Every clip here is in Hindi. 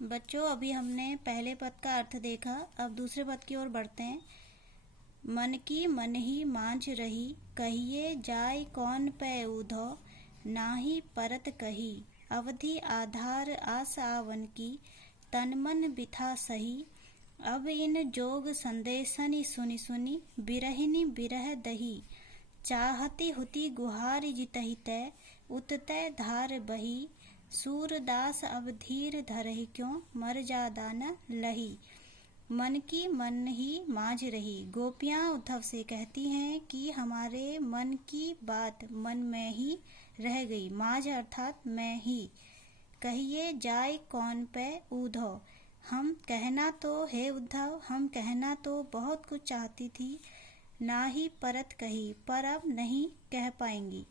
बच्चों, अभी हमने पहले पद का अर्थ देखा। अब दूसरे पद की ओर बढ़ते हैं। मन की मन ही मांझ रही, कहिए जाय कौन पै ऊधो, नाही परत कही। अवधि आधार आस आवन की, तन मन बिथा सही। अब इन जोग संदेशनि सुनि सुनि, बिरहिनी बिरह दही। चाहती हुती गुहार जितहि तै, उततै धार बही। सूरदास अब धीर धरहि क्यों, मर्यादा न लही। मन की मन ही मांझ रही। गोपियाँ उद्धव से कहती हैं कि हमारे मन की बात मन में ही रह गई। मांझ अर्थात में ही। कहिए जाय कौन पे ऊधो, हम कहना तो हे उद्धव, हम कहना तो बहुत कुछ चाहती थी, ना ही परत कही, पर अब नहीं कह पाएंगी।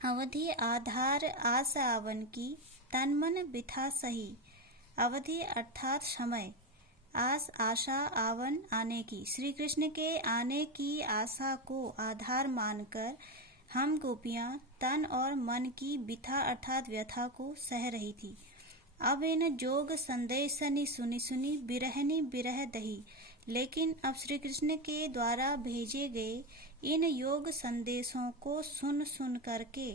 अवधि आधार आस आवन की, तन मन बिथा सही। अवधि अर्थात समय, आस आशा, आवन आने की। श्री कृष्ण के आने की आशा को आधार मानकर हम गोपियां तन और मन की बिथा अर्थात व्यथा को सह रही थी। अब इन जोग संदेशनि सुनि सुनि, बिरहनि बिरह दही। लेकिन अब श्री कृष्ण के द्वारा भेजे गए इन योग संदेशों को सुन सुन करके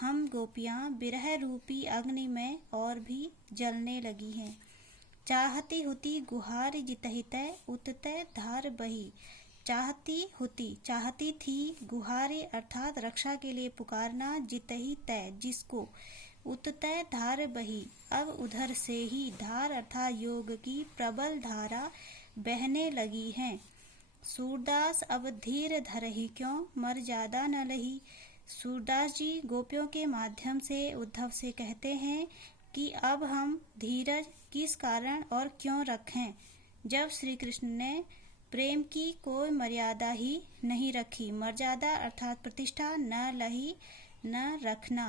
हम गोपियां विरह रूपी अग्नि में और भी जलने लगी हैं। चाहती हुती गुहार जितहि तै, उततै धार बही। चाहती हुती, चाहती थी, गुहारे अर्थात रक्षा के लिए पुकारना, जितहि तै जिसको, उततै धार बही अब उधर से ही, धार अर्थात योग की प्रबल धारा बहने लगी है। सूरदास अब धीर धरहि क्यों, मर्यादा न लही। सूरदास जी गोपियों के माध्यम से उद्धव से कहते हैं कि अब हम धीरज किस कारण और क्यों रखें, जब श्री कृष्ण ने प्रेम की कोई मर्यादा ही नहीं रखी। मर्यादा अर्थात प्रतिष्ठा, न लही न रखना।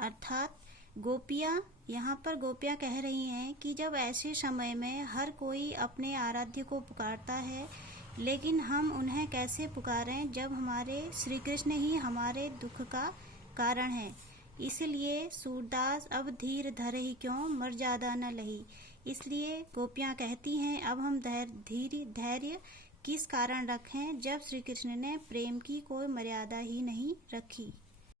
अर्थात गोपियाँ, यहाँ पर गोपियाँ कह रही हैं कि जब ऐसे समय में हर कोई अपने आराध्य को पुकारता है, लेकिन हम उन्हें कैसे पुकारें जब हमारे श्री कृष्ण ही हमारे दुख का कारण है। इसलिए सूरदास अब धीर धरहि क्यों, मर्यादा न लही। इसलिए गोपियाँ कहती हैं अब हम धैर्य किस कारण रखें, जब श्री कृष्ण ने प्रेम की कोई मर्यादा ही नहीं रखी।